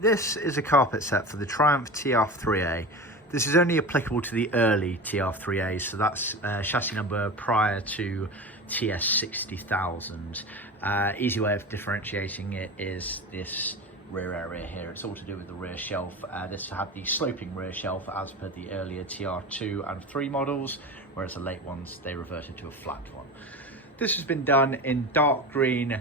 This is a carpet set for the Triumph TR3A. This is only applicable to the early TR3A, so that's chassis number prior to TS60,000. Easy way of differentiating it is this rear area here. It's all to do with the rear shelf. This had the sloping rear shelf as per the earlier TR2 and 3 models, whereas the late ones, they reverted to a flat one. This has been done in dark green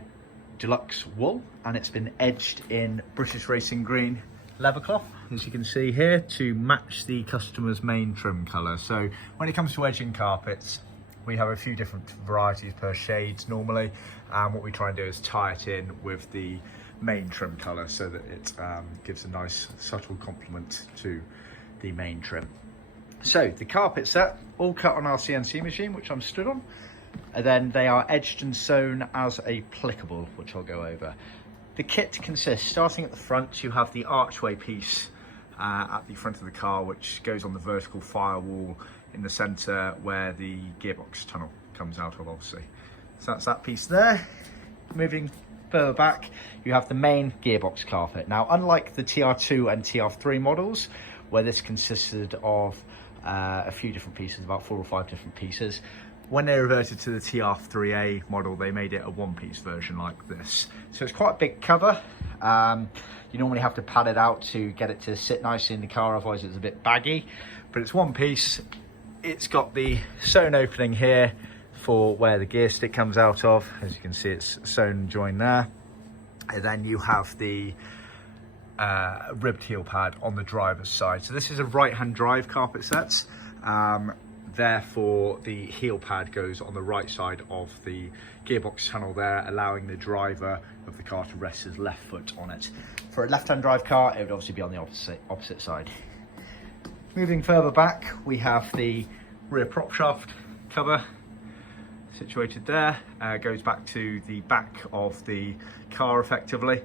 Deluxe wool, and it's been edged in British Racing Green leather cloth, as you can see here, to match the customer's main trim colour. So when it comes to edging carpets, we have a few different varieties per shades normally, and what we try and do is tie it in with the main trim colour so that it gives a nice subtle complement to the main trim. So the carpet set, all cut on our CNC machine, which I'm stood on, and then they are edged and sewn as applicable, which I'll go over. The kit consists, starting at the front, you have the archway piece at the front of the car, which goes on the vertical firewall in the centre where the gearbox tunnel comes out of, obviously. So that's that piece there. Moving further back, you have the main gearbox carpet. Now, unlike the TR2 and TR3 models, where this consisted of a few different pieces, about 4 or 5 different pieces, when they reverted to the TR3A model, they made it a one-piece version like this. So it's quite a big cover. You normally have to pad it out to get it to sit nicely in the car, otherwise it's a bit baggy. But it's one piece. It's got the sewn opening here for where the gear stick comes out of. As you can see, it's sewn and joined there. And then you have the ribbed heel pad on the driver's side. So this is a right-hand drive carpet set. Therefore, the heel pad goes on the right side of the gearbox tunnel there, allowing the driver of the car to rest his left foot on it. For a left-hand drive car, it would obviously be on the opposite side. Moving further back, we have the rear prop shaft cover situated there. Goes back to the back of the car effectively.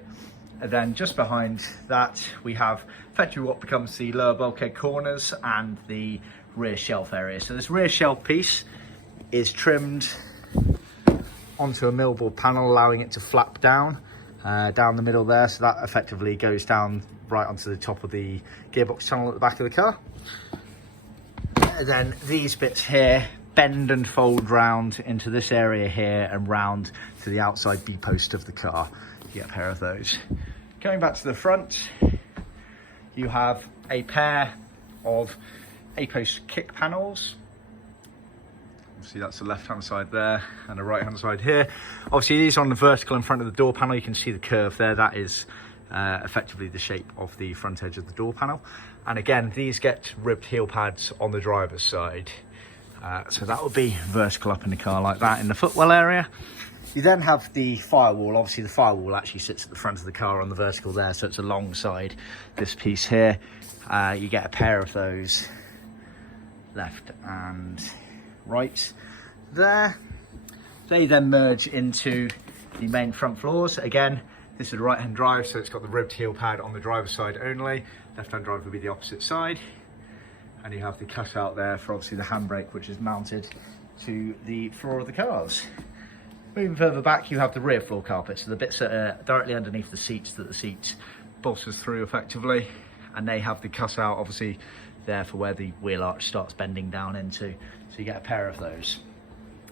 And then just behind that, we have effectively what becomes the lower bulkhead corners and the rear shelf area. So this rear shelf piece is trimmed onto a millboard panel, allowing it to flap down the middle there. So that effectively goes down right onto the top of the gearbox tunnel at the back of the car. And then these bits here bend and fold round into this area here and round to the outside B-post of the car. You get a pair of those. Going back to the front, you have a pair of A-post kick panels. Obviously that's the left-hand side there and the right-hand side here. Obviously these are on the vertical in front of the door panel. You can see the curve there. That is effectively the shape of the front edge of the door panel. And again, these get ribbed heel pads on the driver's side. So that would be vertical up in the car like that in the footwell area. You then have the firewall. Obviously the firewall actually sits at the front of the car on the vertical there, so it's alongside this piece here. You get a pair of those left and right there. They then merge into the main front floors. Again, this is a right-hand drive, so it's got the ribbed heel pad on the driver's side only. Left-hand drive will be the opposite side. And you have the cutout there for obviously the handbrake, which is mounted to the floor of the cars. Moving further back, you have the rear floor carpet, so the bits that are directly underneath the seats that the seat bolsters through effectively, and they have the cutout obviously there for where the wheel arch starts bending down into, so you get a pair of those.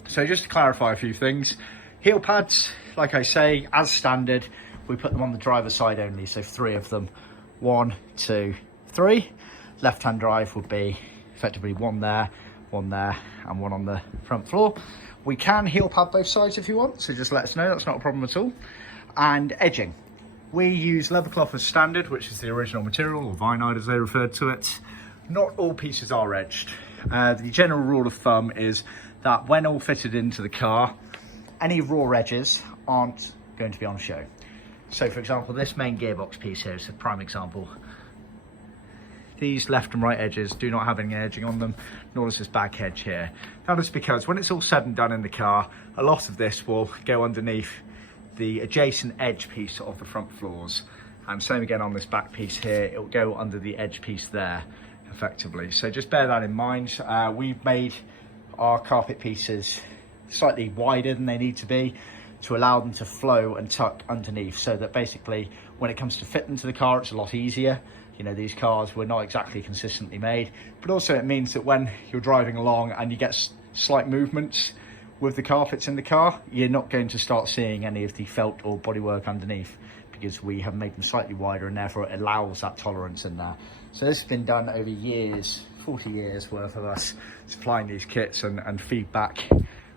So just to clarify a few things, heel pads, like I say, as standard, we put them on the driver's side only, so 3 of them. 1, 2, 3. Left-hand drive would be effectively 1 there, and 1 on the front floor. We can heel pad both sides if you want, so just let us know, that's not a problem at all. And edging. We use leather cloth as standard, which is the original material, or vinide as they referred to it. Not all pieces are edged. The general rule of thumb is that when all fitted into the car, any raw edges aren't going to be on show. So for example, this main gearbox piece here is a prime example. These left and right edges do not have any edging on them, nor does this back edge here. That is because when it's all said and done in the car, a lot of this will go underneath the adjacent edge piece of the front floors. And same again on this back piece here, it will go under the edge piece there, effectively. So just bear that in mind. We've made our carpet pieces slightly wider than they need to be. to allow them to flow and tuck underneath, so that basically when it comes to fitting to the car, it's a lot easier. You know, these cars were not exactly consistently made, but also it means that when you're driving along and you get slight movements with the carpets in the car, you're not going to start seeing any of the felt or bodywork underneath, because we have made them slightly wider and therefore it allows that tolerance in there. So this has been done over years, 40 years worth of us supplying these kits and feedback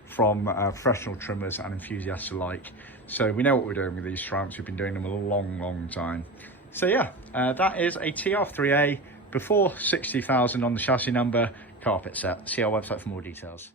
from professional trimmers and enthusiasts alike. So we know what we're doing with these Triumphs. We've been doing them a long time. So yeah, that is a TR3A before 60,000 on the chassis number carpet set. See our website for more details.